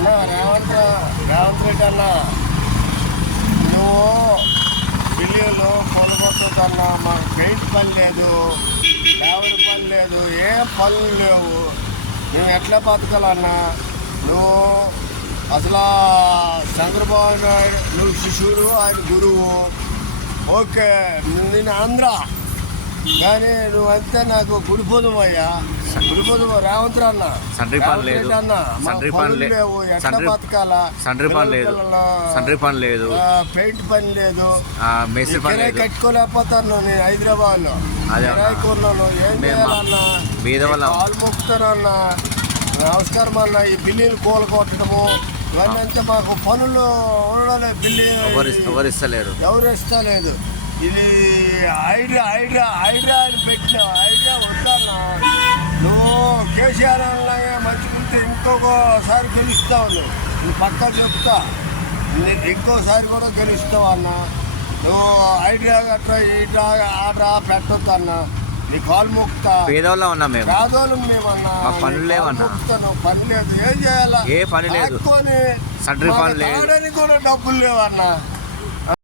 అన్నా రేవంత్ రెడ్డి అన్న, నువ్వు బిల్లులు కొనుగొట్టుకన్నా మాకు పెయింట్ పని లేదు, లేబర్ పని లేదు, ఏ పనులు లేవు. మేము ఎట్లా బతకాలన్నా? నువ్వు అసలు చంద్రబాబు నాయుడు నువ్వు శిష్యుడు, ఆయన గురువు. ఓకే, నేను ఆంధ్ర, కానీ నువ్వు అంతే నాకు గుడిపోదు అయ్యా. గుడిపోదు రేవంత్ అన్న, లేవు, ఎట్లా బతకాలా? పెయింట్ పని లేదు, కట్టుకోలేకపోతాను. నేను హైదరాబాద్ లో కొన్నాను. ఏం చేయాలన్నా? కాలు మొక్కుతానన్నా. నమస్కారం అన్న. ఈ బిల్లులు కూలగొట్టడము ఇవన్నీ అంతా మాకు పనులు ఉండడం. బిల్లు ఎవరు ఇస్తలేదు. ఇది ఐడియా అని పెట్టినా. ఐడియా వద్దన్నా. నువ్వు కేసీఆర్ అలాగే మంచిగుంటే ఇంకొకసారి గెలుస్తావు. నువ్వు పక్కా చెప్తా, ఇంకోసారి కూడా గెలుస్తావు అన్న. నువ్వు ఐడియా గట్రా ఈటా ఆట పెట్టొద్దు అన్న. నీ కాలు మొక్కుతా. పేదోళ్ళం మేమన్నా. పని లేదు. ఏం చేయాలా? ఏ పని లేదు. కూడా డబ్బులు లేవన్నా.